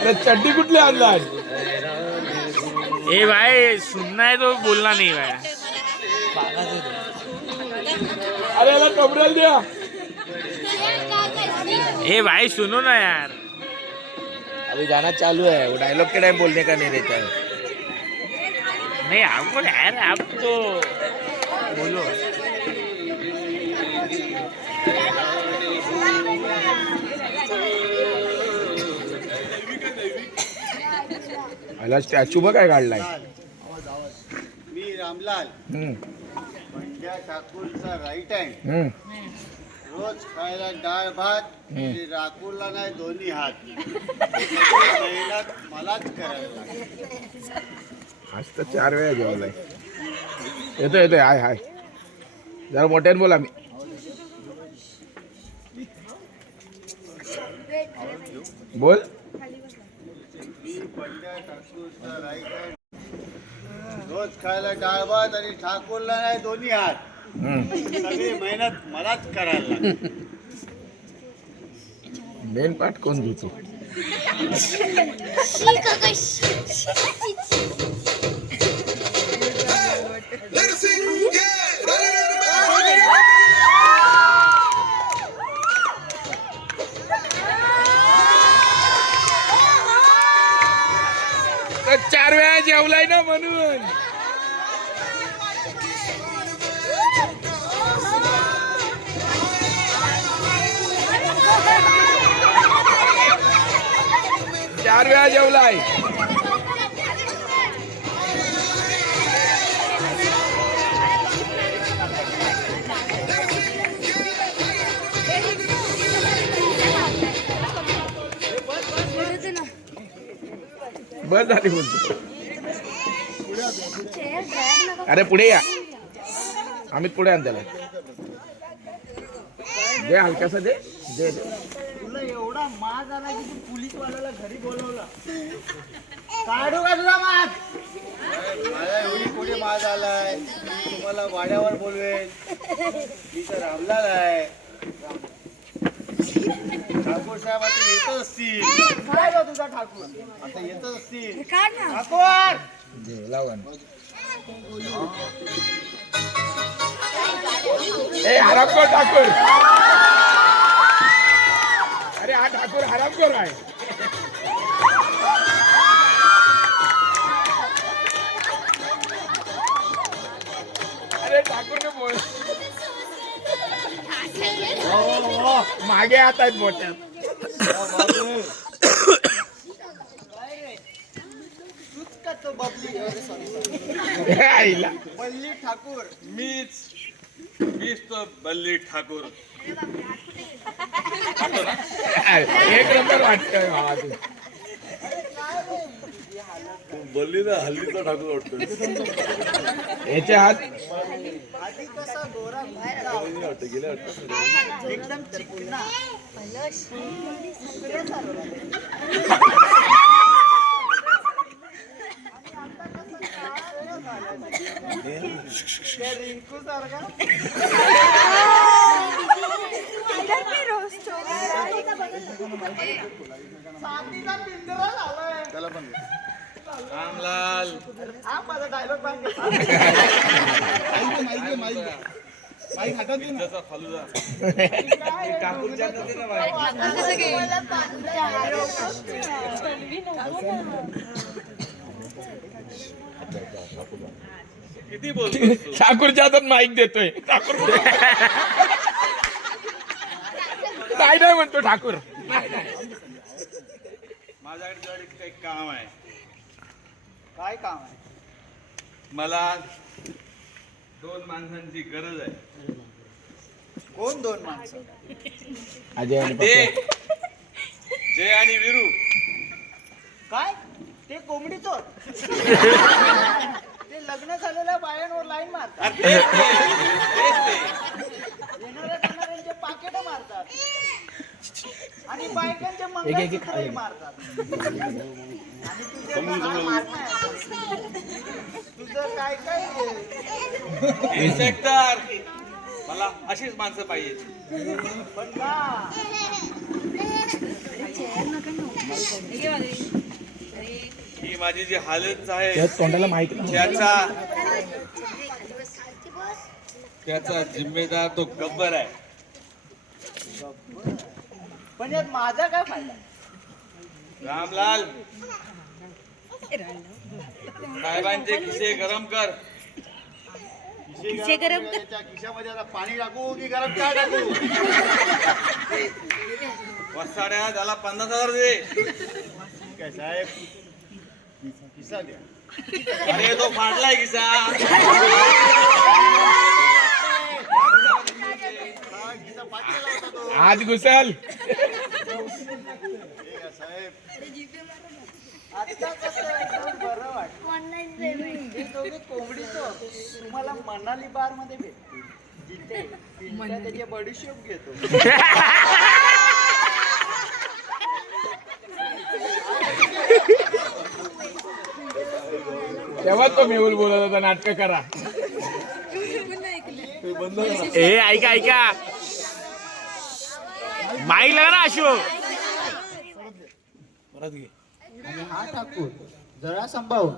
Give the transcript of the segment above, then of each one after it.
अरे चड्डी कुठली आणलाय? ए भाई सुनना है तो बोलना नहीं भाई. अरे याला कमरेल द्या. ए भाई सुनो ना यार. अभी गाना चालू है, वो डायलॉग के टाइम बोलने का नहीं रहता है. नहीं आपको यार आप तो बोलो. याला स्टॅच्यू बघ काय काढलाय. मी रामलाल पंड्या ठाकूरचा राईट हँड. रोज खायला डाळ भात, राकूरला नाही दोन्ही हात. मेहनत मलाच करायला लागते. आज तर 4 वेळा जेवलाय. येतोय हाय हाय. जरा मोठ्याने बोला. मी बोल. मी पंड्या ठाकूरचा राईट हँड. रोज खायला डाळ भात आणि ठाकूरला नाही दोन्ही हात. सगळी मेहनत मलाच करायला लागते. मेन पार्ट कोण घेतो? तर 4 वेळा जेवलाय ना म्हणून. चार वेळा जेवलाय. बस झाली बोलतो. अरे पुढे या. अमित पुढे आण त्याला. दे हलकासा दे दे. तुला एवढा माज आला की तू पोलीस वाल्याला घरी बोलवलं. काढू का तुझा माज? मला एवढी पुढे माज आलाय. तुम्हाला वाड्यावर बोलवेन. मी तर रामलाल आहे. ठाकूर साहेब आता येतच असतील. काय ग तुझा ठाकूर आता येतच असतील. ठाकूर ए हरामखोर ठाकूर. अरे हा ठाकूर हरामखोर आहे. अरे ठाकूर ने बोल. मागे हात आहेत मोठ्यात. आईला बल्ली ठाकूर. मीच तो बल्ली ठाकूर. एक नंबर वाटतोय भावा तू. बल्ली ना हल्लीचा ठाकूर वाटतो. याचे हात आधी कसा गोरा गेले एकदम चिकना. रिंकू सारखा. साथीचा पिंजरा झालाय. त्याला पण रामलाल हा माझा डायलॉग बांध. माईक हातात दे ना. फालुदा ठाकूरच्या किती बोलतो ठाकूरच्या हातात माईक देतोय. ठाकूर नाही म्हणतो ठाकूर. माझ्याकडे काही काम आहे. काय काम आहे? मला 2 माणसांची गरज आहे. कोण 2 माणसं? अजय आणि ते पप्पा. जय आणि विरू. काय ते कोंबडी चोर? ते लग्न झालेल्या बायांवर लाईन मारतात. येणाऱ्या जाणाऱ्यांचे पाकिट मारतात आणि बायकांचे मंगळसूत्रही मारतात. आणि तुझे तुझं काय काय इन्स्पेक्टर मला अशीच माणसं पाहिजे. पण का ही माझी जी हालत आहे त्या तोंडाला माहित नाही. त्याचा जिम्मेदार तो गब्बर आहे. पण यात माझा काय फायदा? रामलाल साहेबांचे खिसे गरम कर. खिसे गरम त्याच्या खिशामध्ये आता पाणी टाकू की गरम चहा टाकू? वसाड्या त्याला 50,000 दे. काय साहेब, खिसा द्या. अरे तो फाडलाय खिसा. हा खिसा फाटलेला होता तो. आज घुसल. ठीक आहे साहेब, आता कसं एकदम बरं वाटतं. हे दोघे कोंबडीचं तुम्हाला मनाली बार मध्ये भेटतील, जिथे पिंट्या त्याचे बडीशोप घेतो. तेव्हा तो मेहुल बोलत होता नाटक करा. ए ऐका ऐका माईक लगा ना अशोक. आणि हा ठाकूर जरा सांभाळून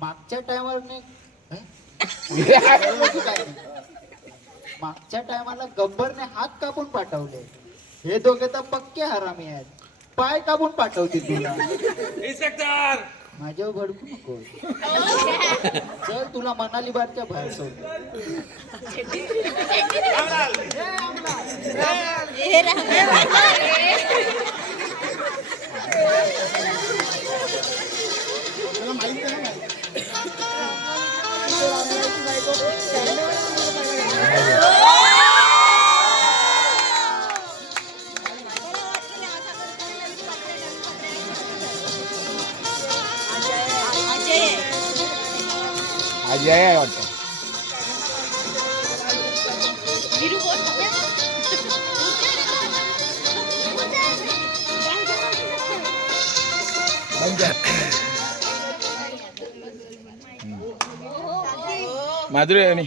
मागच्या टायमाला गब्बरने हात कापून पाठवले. हे दोघे तर पक्के हरामी आहेत, पाय कापून पाठवतील तुला. इन्स्पेक्टर माझ्यावर भडकू नको. चल तुला मनाली बारच्या बाहेर सोड. अजय आहे वाटतं. माधुरी आणि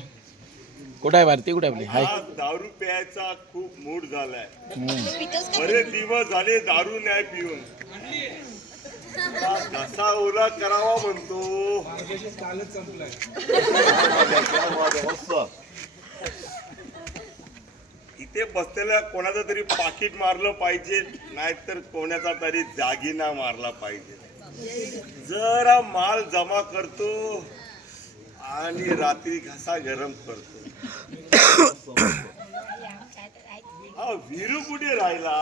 कुठं आहे भारती? कुठे आपली? हाय. आज दारू प्यायचा खूप मूड झालाय. हम्म. बरेच दिवस झाले दारू नाही पिऊन. कसा ओला करावा म्हणतो. इथे बसलेल्या कोणाचं तरी पाकिट मारलं पाहिजे, नाहीतर कोणाचा तरी दागिना मारला पाहिजे. जरा माल जमा करतो आणि रात्री घसा गरम करतो. हा वीरू कुठे राहिला?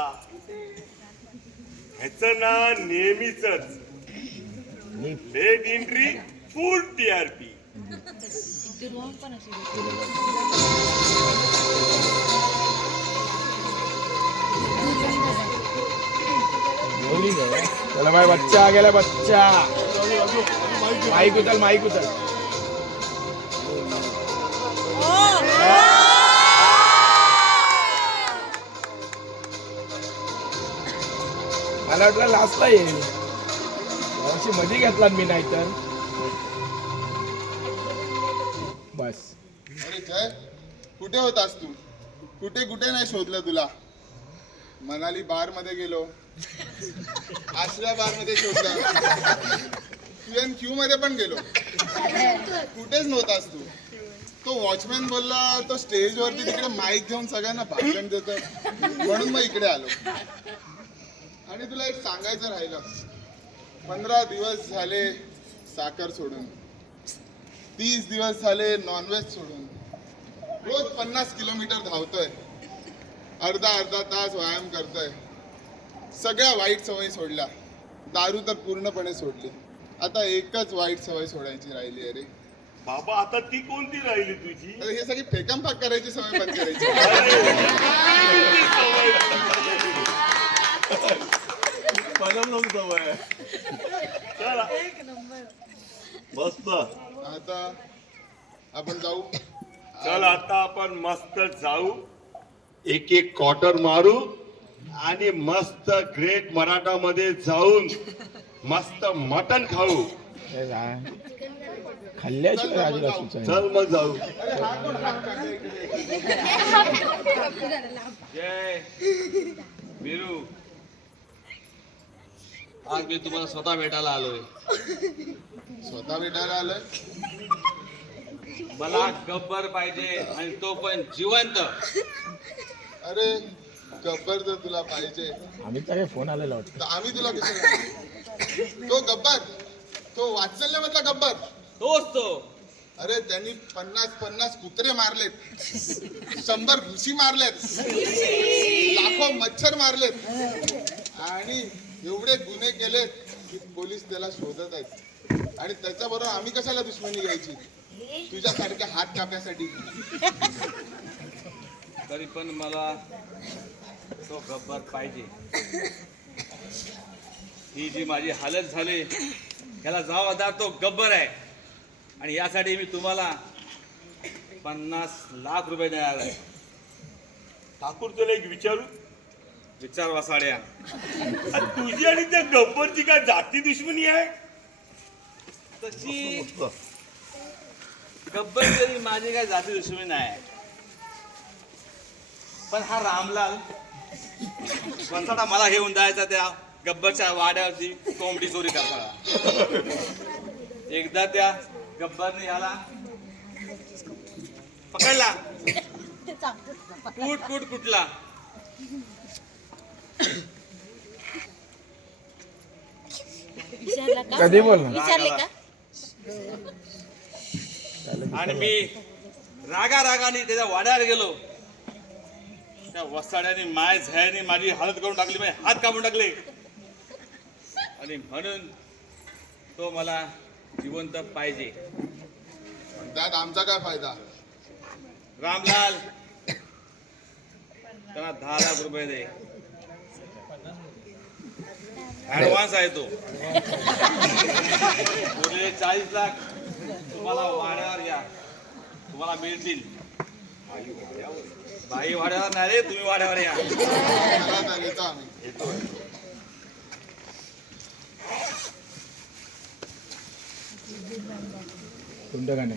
ह्याचं ना नेहमीच लेट एंट्री फुल TRP. चला भाई, बच्चा आ गेला. बच्चा माईक उचल, माईक उचल. मला वाटलं लास्टला येईल. यावर्षी मध्ये घेतला मी, नाही तर बस. अरे जय, कुठे होतास तू? कुठे कुठे नाही शोधलं तुला. मनाली बार मध्ये गेलो, आश्रया बार मध्ये शोधलं, QNQ मध्ये पण गेलो, कुठेच नव्हतास तू. तो वॉचमॅन बोलला तो स्टेजवरती तिकडे माईक घेऊन सगळ्यांना भाषण देतो, म्हणून मग इकडे आलो. आणि तुला एक सांगायचं राहिलं, 15 दिवस झाले साखर सोडून, 30 दिवस झाले नॉनव्हेज सोडून, रोज 50 किलोमीटर धावतोय, अर्धा तास व्यायाम करतोय, सगळ्या वाईट सवयी सोडल्या. दारू तर पूर्णपणे सोडली. आता एकच वाईट सवय सोडायची राहिली. अरे बाबा, आता ती कोणती राहिली तुझी? अरे हे सगळी फेकमफाक करायची सवय बंद करायची. चला मस्त. आता आपण जाऊ. चल आता आपण मस्त जाऊ, एक एक क्वार्टर मारू आणि मस्त ग्रेट मराठा मध्ये जाऊन मस्त मटण खाऊ. खाल्ल्याशिवाय राजूला सुचायला. चल मग जाऊ. अरे हा कोण हात काढला इकडे? जय वीरू. आज मी तुम्हाला स्वतः भेटायला आलोय. स्वतः भेटायला आलोय. मला गब्बर पाहिजे आणि तो पण जिवंत. अरे गब्बर जर तुला पाहिजे आम्ही तर फोन आलेला वाटतं. तर आम्ही तुला कसं तो गब्बर, तो वात्सल्यमधला गब्बर. तोच तो. अरे त्यांनी 50 कुत्रे मारलेत, 100 घुशी मारलेत, लाखो मच्छर मारलेत आणि एवढे गुन्हे केलेत की पोलीस त्याला शोधत आहेत. आणि त्याच्याबरोबर आम्ही कशाला दुश्मनी घ्यायची तुझ्यासारख्या हात काप्यासाठी. तरी पण मला तो गब्बर पाहिजे. ही जी माझी हालत झाली ह्याला जबाबदार तो गब्बर आहे. आणि यासाठी मी तुम्हाला 50 लाख रुपये देणार आहे. ठाकूर तुला एक विचारू. विचार वासाड्या. आणि तुझी आणि त्या गब्बरची काय जाती दुश्मनी आहे? तशी गब्बर तरी माझी काय जाती दुश्मनी नाही. पण हा रामलाल वसाडा मला घेऊन जायचा त्या गब्बरच्या वाड्यावरती कोंबडी चोरी करताना. एकदा त्या गब्बरने याला पकडला. कुठला कधी बोलणार? विचारले का? आणि मी रागाने त्याच्या वाड्यावर गेलो. त्या वसाड्याने माय झयाने माझी हालत करून टाकली, माझे हात कापून टाकले. आणि म्हणून तो मला जिवंत पाहिजे. त्यात आमचा काय फायदा? रामलाल त्यांना 10 लाख रुपये दे. ऍडव्हान्स आहे तो. उरलेले 40 लाख तुम्हाला वाड्यावर या, तुम्हाला मिळतील. बाई वाड्यावर नाही रे, तुम्ही वाड्यावर या. येतो आम्ही. कोणतं गाणं?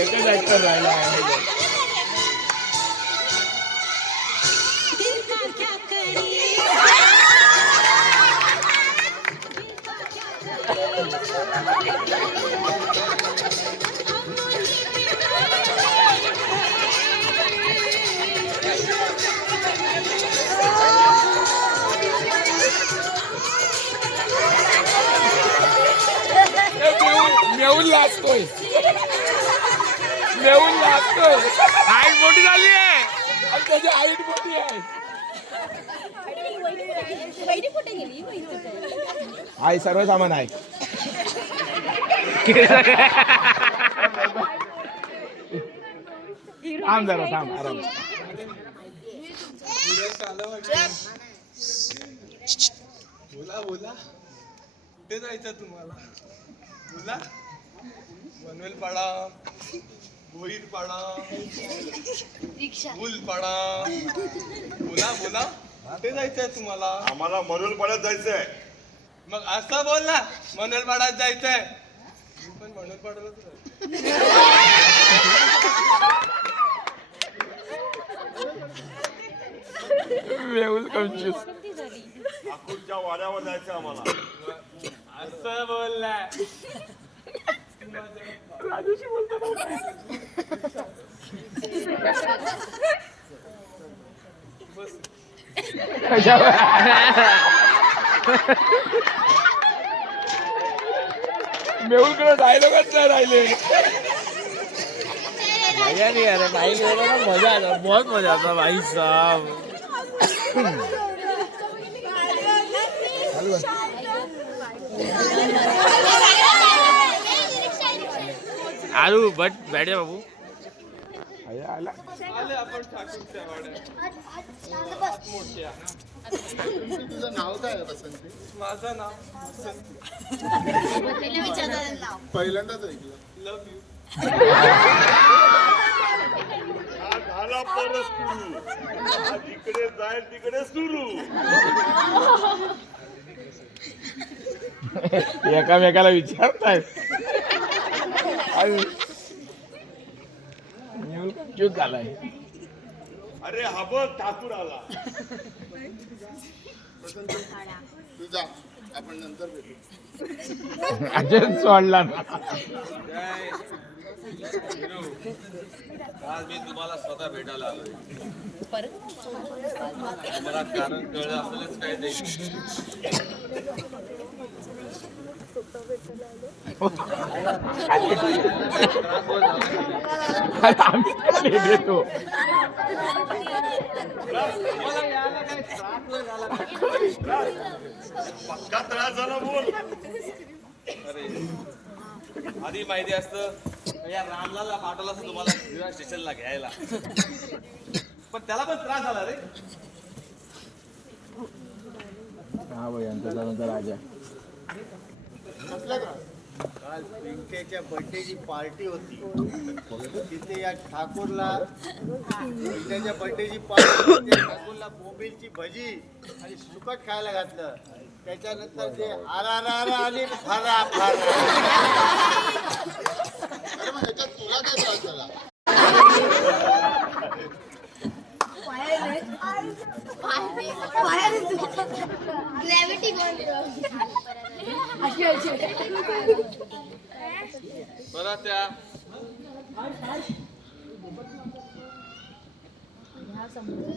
एकच ऍक्टर राहिला आहे. मेहून लागतोय. हाईट मोठी झाली आहे. आणि त्याची हाईट मोठी आहे. वहिनी कुठे गेली? वहिनी आहे सर्व सामान आहे. थांब जरा थांब आराम. बोला कुठे जायचं तुम्हाला? बोला. बनवेलपाडा, भोईरपाडा, फुलपाडा. बोला कुठे जायचंय तुम्हाला? आम्हाला मरुलपाड्यात जायचंय. मग असं बोल ना, मनोलपाड्यात जायचंय. मी पण मनोलपाड्यालाच जायचंय. मेहुल कन्फ्यूज. ठाकूरच्या वाड्यावर जायचं आम्हाला. असं बोल ना. राजूशी बोलतो बस. ना. मेहुलकडे डायलॉगच नाही राहिले. मजा नहीं आ रहा भाई, मजा आता, बहुत मजा आता भाई साहब. आलू बट बैठ जा बाबू. आला आले आपण ठाकूरच्या वाड्यात. तुझं नाव काय आहे बसंती? माझं नाव पहिल्यांदाच ऐकलं. लव यू. हा झाला परत सुरू. हा जिकडे जाईल तिकडे सुरू. एकामेकाला विचारताय. क्यूट झालाय. अरे हा बघ ठाकूर आला. बसंती तू जा, आपण नंतर भेटू. अजून सोडला ना. आज मी तुम्हाला स्वतः भेटायला आलोय. मला कारण कळलं असेलच काय ते. आम्ही त्याला देतो. पक्का त्रास झाला बोल. अरे आधी माहिती असतं या रामलालला पाठवलं असतं तुम्हाला विरार स्टेशनला घ्यायला, पण त्याला पण त्रास झाला रे. हा भाई यांचा राजा. काल पिंकेच्या बर्थडेची पार्टी होती. तिथे या ठाकूरला पिंकेच्या बर्थडेची पार्टी होती. ठाकूरला बोंबीलची भजी आणि सुकट खायला घातलं. त्याच्यानंतर ते आरारारा आणि फरा फरा. अरे मग ह्याच्यात तुला काय त्रास झाला? ग्रॅव्हिटी बरं त्या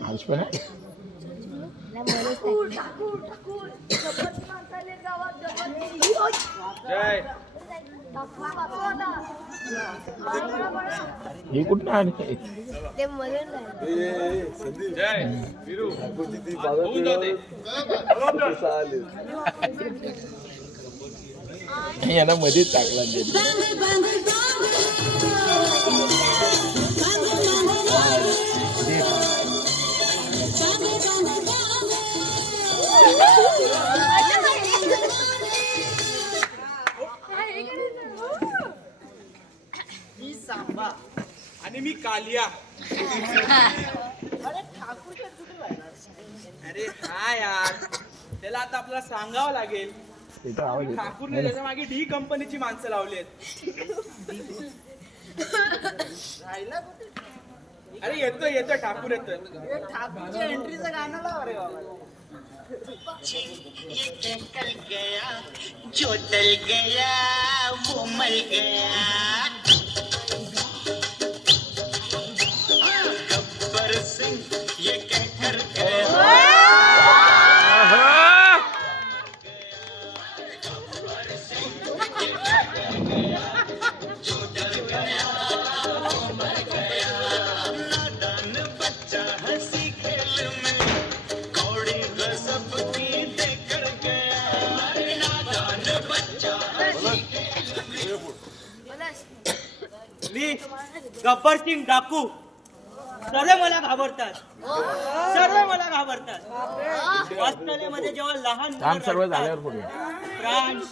हर्ष पण आहे. जय ही कुठं आली? ते मधून जय विरू होऊन जाऊ दे. यांना मध्येच टाकला. मी सांबा. आणि मी कालिया. अरे हा यार, त्याला आता आपल्याला सांगावं लागेल. तिथं आवाज येतो. ठाकूरने त्याच्या मागे डी कंपनीची माणसं लावली. अरे येतोय ठाकूर येतोय. ठाकूरच्या एंट्रीचं गाणं लाव रे बाबा. ये टल गया जो टल गया वो मर गया. गब्बर सिंह ये कहकर गया. नादान बच्चा हंसी खेल में कौड़ी गजब की देकर गया. नादान बच्चा हंसी खेल मी गब्बर सिंग डाकू. सर्व मला घाबरतात. हॉस्टेलमध्ये जेव्हा लहान काम सर्व मुलं झाल्यावर रडतात, बोलूया. फ्रान्स,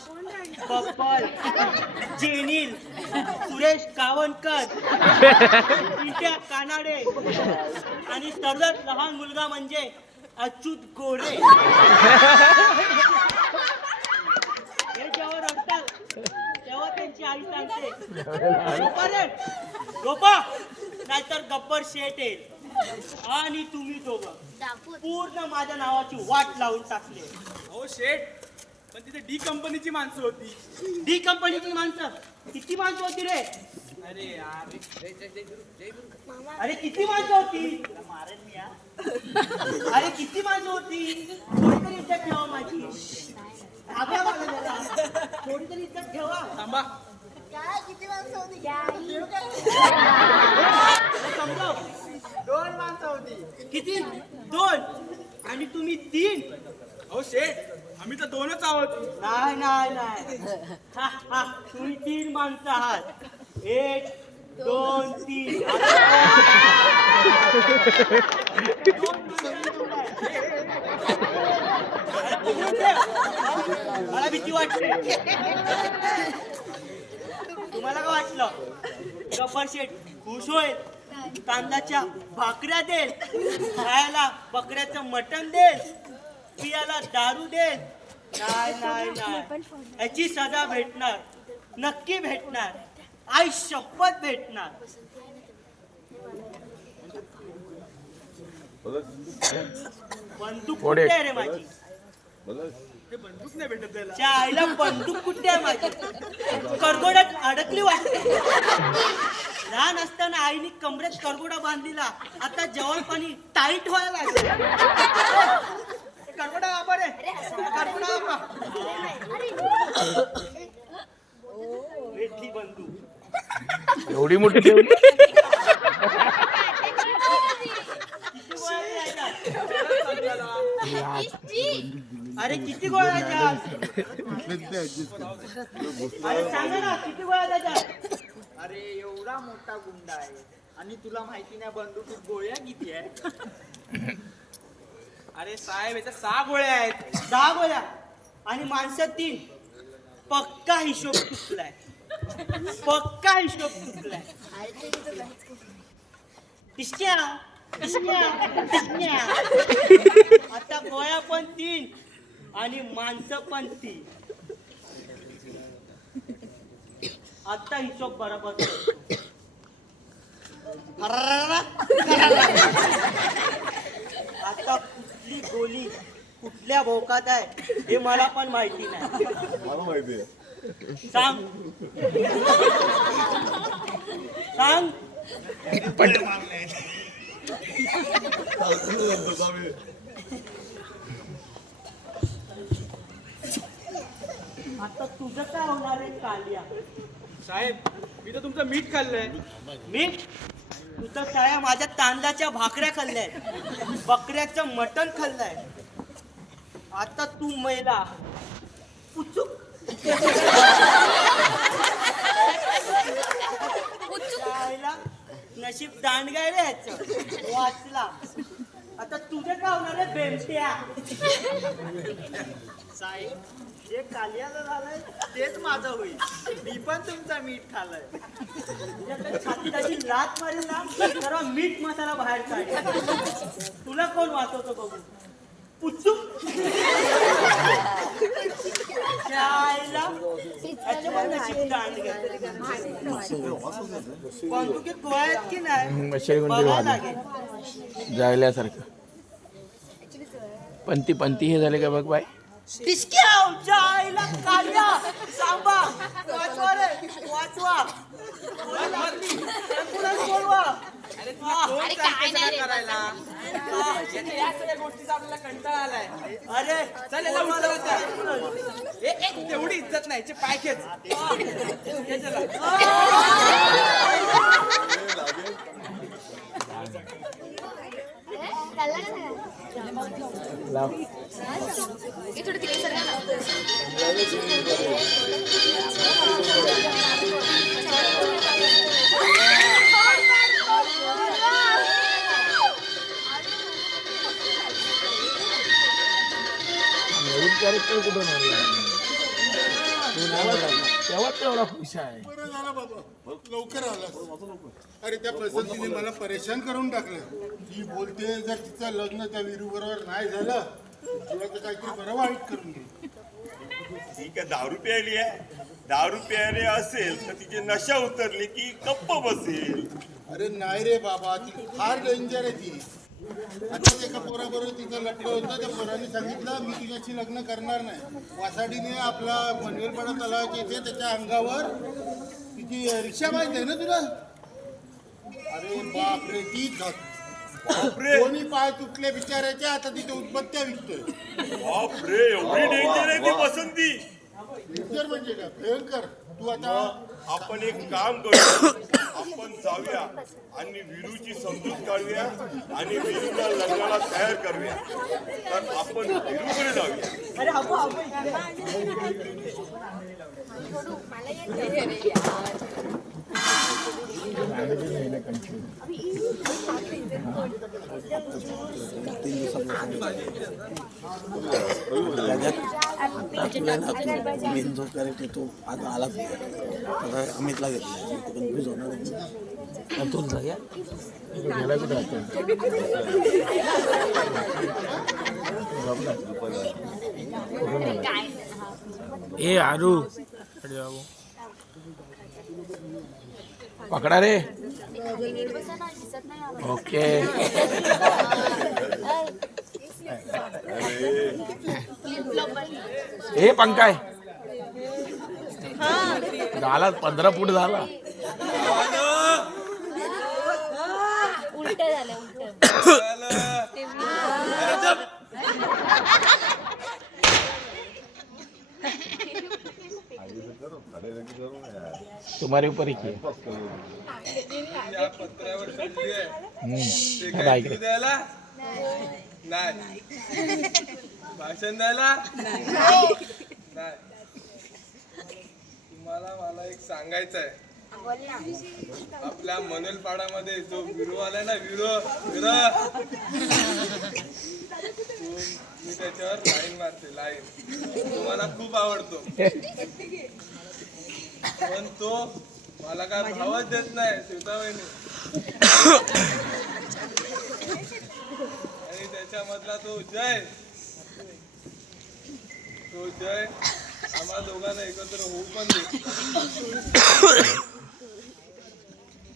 पप्पल, जेनिल, सुरेश कावनकर, इंट्या कानाडे आणि सर्वात लहान मुलगा म्हणजे अच्युत गोरे. हे जेव्हा रडतात तेव्हा त्यांची आई सांगते, "गोपा रे, गोपा, नाहीतर गब्बर शेठ येईल." आणि तुम्ही दोघं पूर्ण माझ्या नावाची वाट लावून टाकले. हो शेठ, पण तिथे डी कंपनीची माणसं होती. डी कंपनीची माणसं किती माणसं होती रे? अरे यार, अरे किती माणसं होती? मारेल मी यार. अरे किती माणसं होती? कोणीतरी इज्जत ठेवा माझी. तरी इज्जत ठेवा. थांबा. काय किती माणसं होती समजाव. 2 माणसं होती. किती? 2 आणि तुम्ही 3. अहो शेठ, आम्ही तर 2च आहोत. नाही नाही नाही. तुम्ही 3 माणसं आहात. 1 2 3. मला भीती वाटते. तुम्हाला काय वाटलं? गब्बर शेठ खुश होईल. तांदळाच्या भाकऱ्या देईल, खायला बकऱ्याचं मटण देईल, पियाला दारू देईल. नाही नाही नाही, याची सजा भेटणार, नक्की भेटणार. आई शपथ भेटणार. बंदूक कुठे आहे रे माझी? ते बंदूक नाही भेटत त्याला. त्या आईला बंदूक कुठे आहे माझी? करगोड्यात अडकली वाटते. लहान असताना आईने कमरेत करगोडा बांधलेला, आता जवळ पाणी टाईट व्हायला लागलं. करगोडा वापर आहे, करगोडा वापर. भेटली बंदूक. एवढी मोठी ठेवली. किती गोळ्या अरे किती गोळ्या द्यायच्या? अरे सांगा ना किती गोळ्या द्यायच्या? अरे एवढा मोठा गुंडा आहे आणि तुला माहिती नाही बंदुकीत गोळ्या किती आहे? अरे साहेब, याच्या 6 गोळ्या आहेत. 10 गोळ्या आणि माणसं 3. पक्का हिशोब चुकलाय. पक्का हिशोब चुकलाय. टिश्क्या, टिश्क्या, टिश्क्या. आता गोळ्या पण 3 आणि माणसं पण 3. आता हिशोब बरोबर करतो. आता कुठली गोली कुठल्या भोकात आहे हे मला पण माहिती नाही. मला माहिती आहे. सांग सांग. आता तुझं काय होणार आहे कालिया? साहेब, मी तर तुमचं मीठ खाल्लंय. मीठ? तू तर साया माझ्या तांदळाच्या भाकऱ्या खाल्ल्याय, बकऱ्याचं मटण खाल्लंय. आता तू मैला पुचूक. जायला नशीब दांडगाय रे ह्याचं, वाचला. आता तुझं काय होणार आहे बेमट्या? साहेब, जे कालियाला झालंय तेच माझं होईल. मी पण तुमचा मीठ खाल्लाय. तुझ्याकडे छातीची लात मारेल ना, सर्व मीठ मसाला बाहेर काढ. तुला कोण वाचवतो बघू. पुचूक. जायला ह्याची पण नशीब दांडगाय. बंदुकीत गोळ्या आहेत की नाही बघायला लागेल. जायल्यासारखं. पंती पंती हे झाले का बघ बाय. टिचक्या आईला काढला. सांबा वाचवा रे, वाचवा. बोलवा. अरे काय नाही करायला. या सगळ्या गोष्टीचा आपल्याला कंटाळा आलाय. अरे चल याला उचलायचं. तेवढी इज्जत नाही, याचे पाय खेच. हे चला. लाव. नवीन कॅरेक्टर कुठून आणला? तेव्हा तेवढा पैसा आहे. बरं झालं बाबा, लवकर आला. अरे त्या पसंतीने मला परेशान करून टाकलं. ती बोलते जर तिचं लग्न त्या वीरूबरोबर नाही झालं तुला तर काहीतरी बरं वाईट करून दे. ठीक आहे, दारू प्यायली आहे. दारू प्यायले असेल तर तिची नशा उतरली की गप्प बसेल. अरे नाही रे बाबा, ती फार डेंजर आहे ती. आताच एका पोराबरोबर तिचं लग्न होतं. त्या पोराने सांगितलं मी तुझ्याशी लग्न करणार नाही. वासाडीने आपला मनवेलपाडा तलावाच्या इथे त्याच्या अंगावर तिची रिक्षा माहिती आहे ना तुला? अरे बापरे, ती बापरे, कोणी पाय तुटले बिचारायचे, आता तिथे उदबत्त्या विकतोय. बापरे, एवढी डेंजर आहे ती पसंती. डेंजर म्हणजे काय भयंकर तू आता आपण एक काम करूया, आपण जाऊया आणि विरूची समजूत काढूया आणि विरूला लग्नाला तयार करूया. तर आपण विरूकडे जाऊया. अरे अबू अबू मेन जो कॅरेक्टर तो आता आलाच आता अमितला घेतला कन्फ्यूज होणार तो जाऊया ए आरू पकडा रे. ओके ए पंकाय झाला 15 फूट झाला. उलट झालं उलट. तुम्हारे ऊपर ही किया. या पत्र्यावर चढली आहे ते आता काय ऐक रे. द्यायला नाही भाषण द्यायला नाही. तुम्हाला मला एक सांगायचं आहे. आपल्या मनेलपाडामध्ये जो विरो आलाय ना विरो मी त्याच्यावर लाईन मारते लाईन. तुम्हाला खूप आवडतो पण तो मला काय भावच देत नाही सीताबाईने. आणि त्याच्यामधला तो जय आम्हा दोघांना एकत्र होऊ पण दे.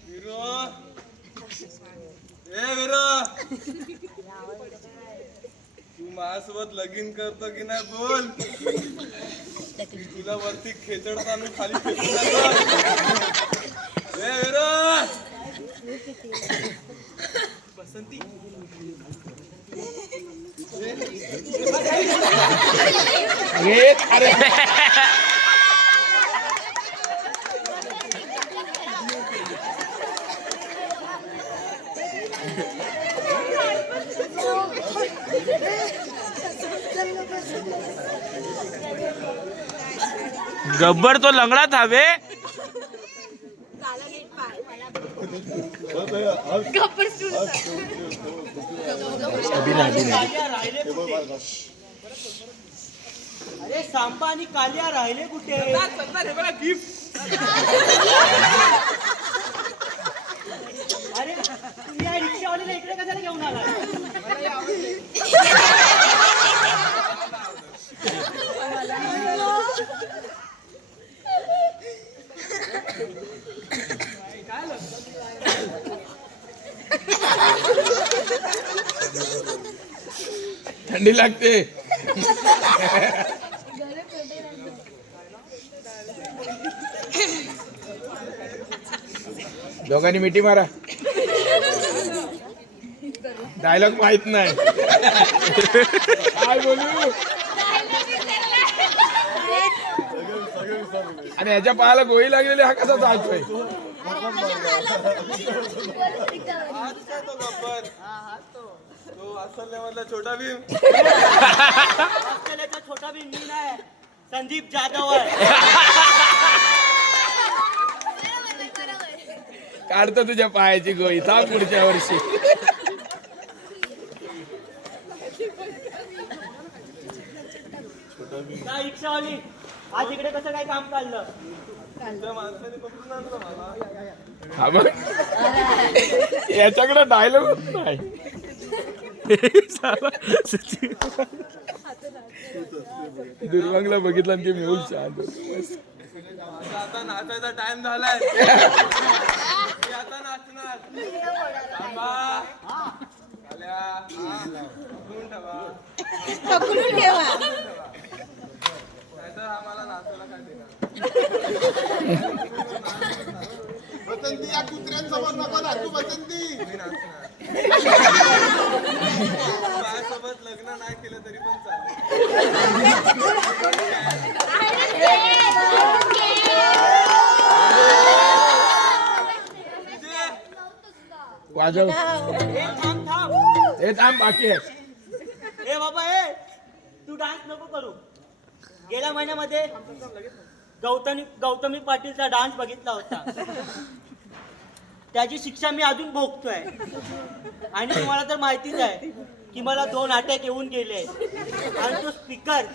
विरो ए विरो तू माझ्यासोबत लगीन करतो की नाही बोल. तुला वरती खेचडता मी खाली फेकून ए विरो. बसंती अरे गब्बर तो लंगडा था बे. अरे सांबा आणि कालिया राहिले कुठे? अरे तुम्ही या रिक्षावालीला इकडे कशाला घेऊन आला? थंडी लागते. दोघांनी मिठी मारा. डायलॉग माहित नाही काय बोलू. आणि ह्याच्या पायाला गोळी लागलेली हा कसा चालतोय. तो गब्बर तो असल लेवलला छोटा भीम. ऑस्ट्रेलियाचा छोटा भीम मी नाही, संदीप जाधव आहे. काढतो तुझ्या पायाची गोळी. थांब पुढच्या वर्षी. त्या रिक्षावाली आज इकडे कसं काय काम काढलं? त्या माणसाने पकडून आणलं मला. हा बघ याच्याकडे डायलॉग नाही. दुर्वांगला बघितला की मेहुल शांत. आता नाचायचा टाइम झालाय. आता नाचणार. थांबा. आल्या. पकडून ठेवा. पकडून ठेवा. नाहीतर आम्हाला नाचायला काय देणार. बसंती या कुत्र्यांसमोर नको नाचू बसंती. मी नाचणार. माझ्यासोबत लग्न नाही केलं तरी पण चालेल. वाजव ए थांब थांब हे थांब बाकी आहे ए बाबा ए तू डान्स नको करू. गेल्या महिन्यामध्ये गौतमी पाटीलचा डान्स बघितला होता. त्याची शिक्षा मी अजून भोगतोय. आणि तुम्हाला तर माहितीच आहे की मला 2 अटॅक येऊन गेले आणि तो स्पीकर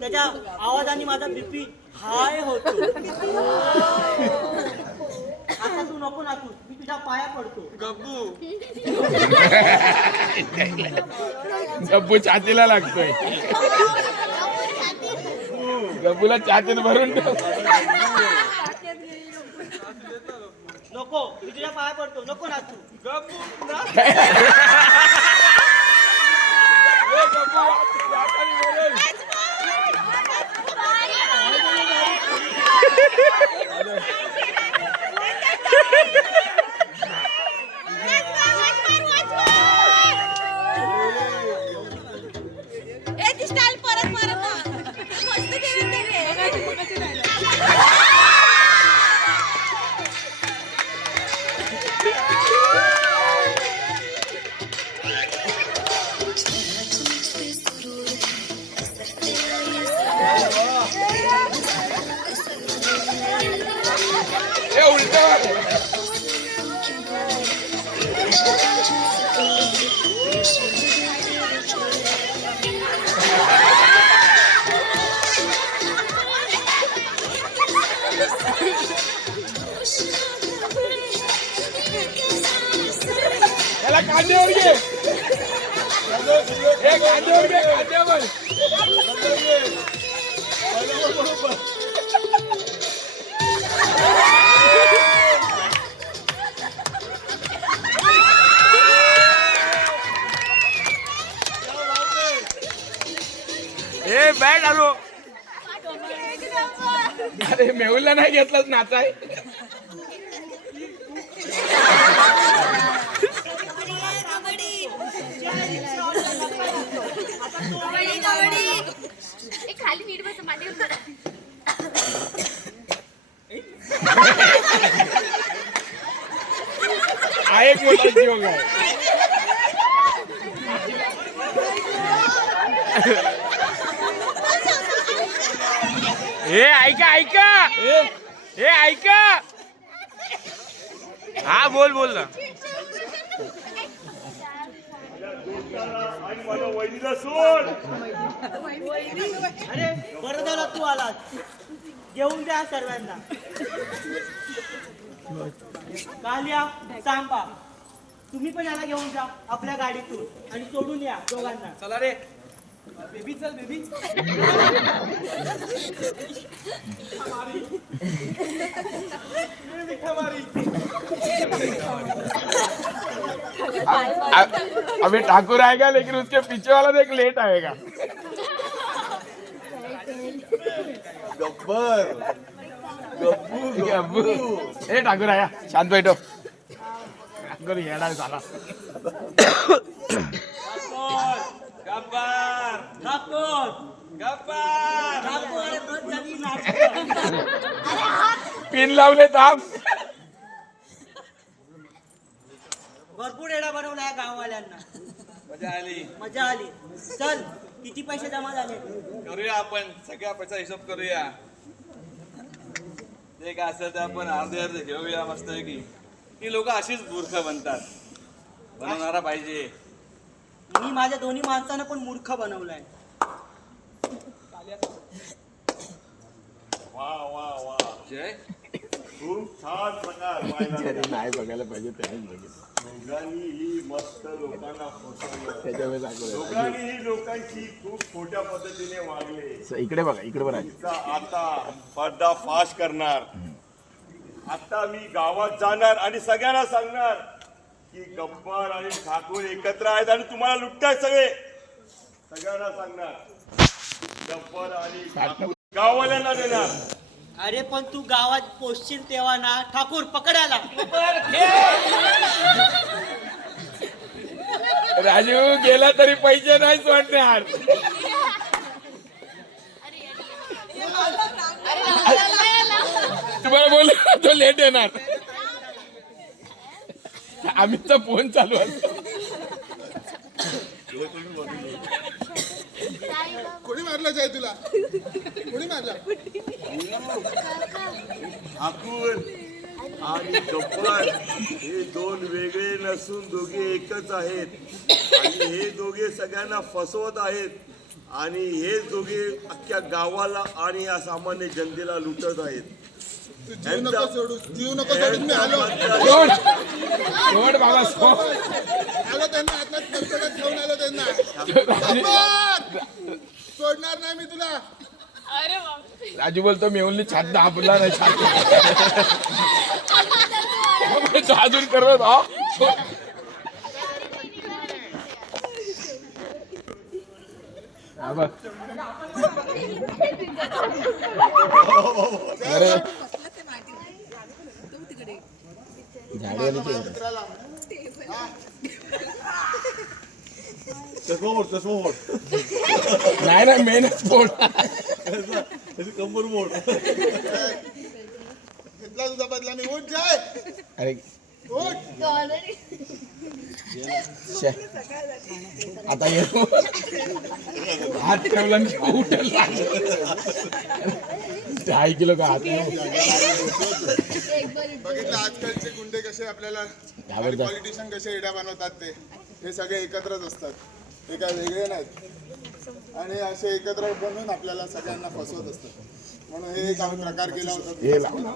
त्याच्या आवाजाने माझा बीपी हाय होतो. आता तू नको नाचू, मी तुझ्या पाया पडतो. गब्बू गब्बू छातीला लागतोय गब्बूला छातीत भरून ठेव. नको, मी तुझ्या पाया पडतो. नको नाचू. गब्बू ए, गब्बू, वाटाणे बोलेल. ए ती स्टाईल परत मारत ना. मस्त केली त्याने. ए, उलटं मार. याला कांद्यावर घे हे कांद्यावर घे कांद्यावर ए बॅट आलो. अरे मेहुलला नाही घेतलंच नाचाय. खाली नीट बस मांडी हा एक मोठा जोक आहे. हे ऐका ऐका हे ऐका हा बोल बोल ना. आणि माझ्या वहिनीला सोड. अरे बरं झालं तू आलास. घेऊन द्या सर्वांना. कालिया सांबा तुम्ही पण याला घेऊन जा आपल्या गाडीतून आणि सोडून या दोघांना. चला रे बेबी चल बेबी अभी ठाकुर आएगा लेकिन उसके पीछे वाला देख लेट आएगा. गब्बर गब्बू ए ठाकुर आया शांत बैठो. ठाकुर येणार झाला. गब्बर ठाकूर गब्बर ठाकूर अरे बस झाली नाटकं. पिन लावले थांब. भरपूर येडा बनवला या गाववाल्यांना. मजा आली. चल किती पैसे जमा झाले. करूया आपण सगळ्या पैसा हिशोब करूया. ते काय असेल तर आपण अर्धे घेऊया मस्त आहे की. ही लोक अशीच मूर्ख बनतात. बनवणारा पाहिजे. मी माझ्या दोन्ही माणसांना पण मूर्ख बनवलाय. वा वा वा जय खूप छान प्रकार पाहिला. नाही बघायला पाहिजे त्यानेच बघितलं. दोघांनी ही मस्त लोकांना फसवलं. त्याच्यामुळे दाखवलं. दोघांनी ही लोकांची खूप खोट्या पद्धतीने वागले. इकडे बघा इकडे बघा. तिचा आता पर्दाफाश करणार. आता मी गावात जाणार आणि सगळ्यांना सांगणार की गब्बर आणि ठाकूर एकत्र आहेत आणि तुम्हाला लुटतायत सगळे. सगळ्यांना सांगणार गब्बर आणि ठाकूर गाववाल्यांना देणार. अरे पण तू गावात पोचशील तेव्हा ना ठाकूर पकडायला. राजू गेला तरी पैसे नाही सोडणार. तुम्हाला बोल तो लेट येणार. अमितचा फोन चालू असतो. कोणी मारलं जाय तुला? कोणी मारलं? ठाकूर आणि गब्बर हे दोन वेगळे नसून दोघे एकच आहेत आणि हे दोघे सगळ्यांना फसवत आहेत आणि हे दोघे अख्ख्या गावाला आणि या सामान्य जनतेला लुटत आहेत. तू जीव नको सोडून मी आलो सोड सोड बाबा सोड. आलो त्यांना आत्महत्या करताना घेऊन आलो त्यांना. सोडणार नाही मी तुला. अरे बापरे. राजू बोलतो मी ओनली छात दाबला नाही छात अजून करत हा. हा बघ. अरे झाडी आली की मित्राला चष्मा मोड नाही ना मेहनत फोड. कंबर मोड. घेतला तुझा बदला मी. उठ जाय अरे उठ. शे. आता येतो हात ठेवला आणि उठेल. 10 किलो का हात बघितलं आजकालचे गुंडे कसे आपल्याला घाबरतात. पॉलिटिशियन कसे एड्या बनवतात ते. हे सगळे एकत्रच असतात. हे काय वेगळे नाहीत आणि असे एकत्र बनवून आपल्याला सगळ्यांना फसवत असतात. म्हणून हे एक प्रकार केला होता. हे लाव ना.